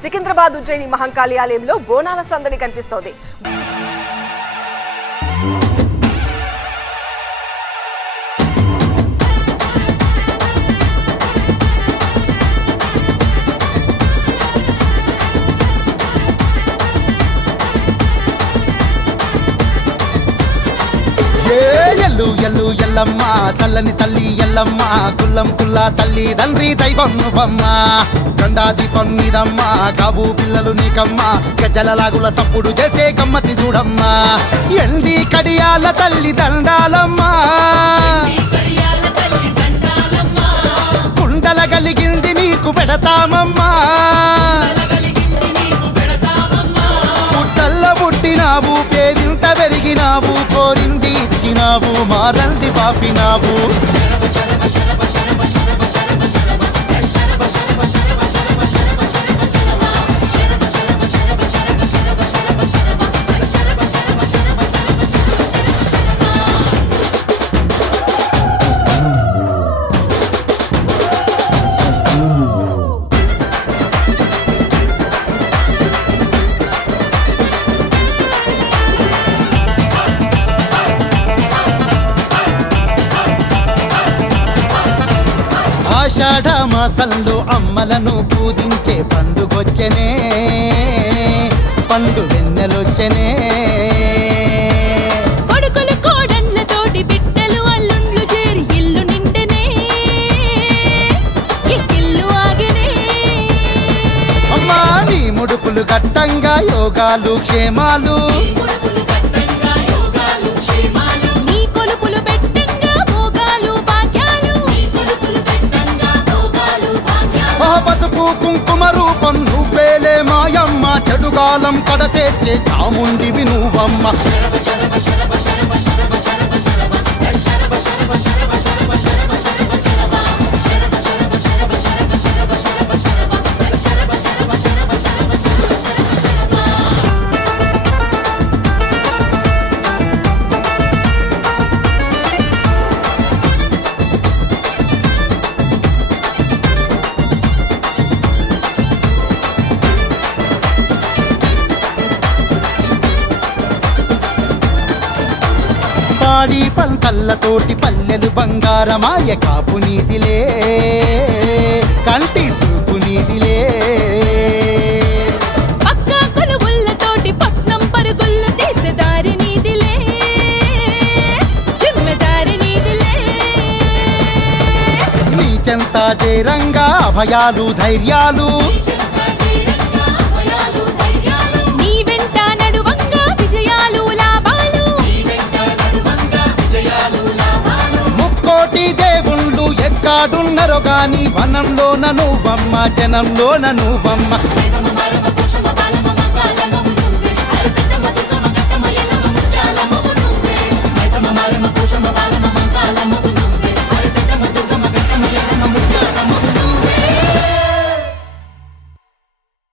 సికింద్రాబాద్ ఉజ్జయిని మహంకాళి ఆలయంలో బోనాల సందడి కనిపిస్తోంది. ఎల్లు ఎల్లమ్మ చల్లని తల్లి ఎల్లమ్మ కుల్లం కుల్లా తల్లి తండ్రి దైవం నువ్వమ్మ గండాదీపం నీదమ్మ కాబు పిల్లలు నీకమ్మ గజ్జల లాగుల సప్పుడు చేసే గమ్మతి చూడమ్మ ఎండి కడియాల తల్లి దండాలమ్మ కుండల కలిగింది నీకు పెడతామమ్మా పుట్టల్ల పుట్టినావు పేరింట పెరిగినావు కోరింది ఇచ్చినావు మారంది పాపినావు ఆషాఢ మాసంలో అమ్మలను పూజించే పండుగొచ్చనే పండు వెన్నెలొచ్చనే కొడుకులు కోడళ్ళతోటి బిడ్డలు అల్లుండ్లు చేరి ఇల్లు నిండెనే ఇల్లు ఆగెనే అమ్మా నీ ముడుపులు గట్టంగా యోగాలు క్షేమాలు పసుపు కుంకుమ రూపం నువ్వేలే మాయమ్మ చెడుగాలం కడతేర్చే చాముండివి నువ్వమ్మ పాడి పంటల్లతోటి పల్లెలు బంగారమాయ కాపు నీదిలే కంటి సూపు నీదిలే పక్క కొలువుళ్ళతోటి పట్నం పరుగుళ్ళు తీసేదారి నీదిలే జిమ్మెదారి నీదిలే నీ చెంత చేరంగా అభయాలు ధైర్యాలు దేవుళ్ళు ఎక్కాడున్నరో గాని వనంలోన నువ్వమ్మ జనంలోన నువ్వమ్మ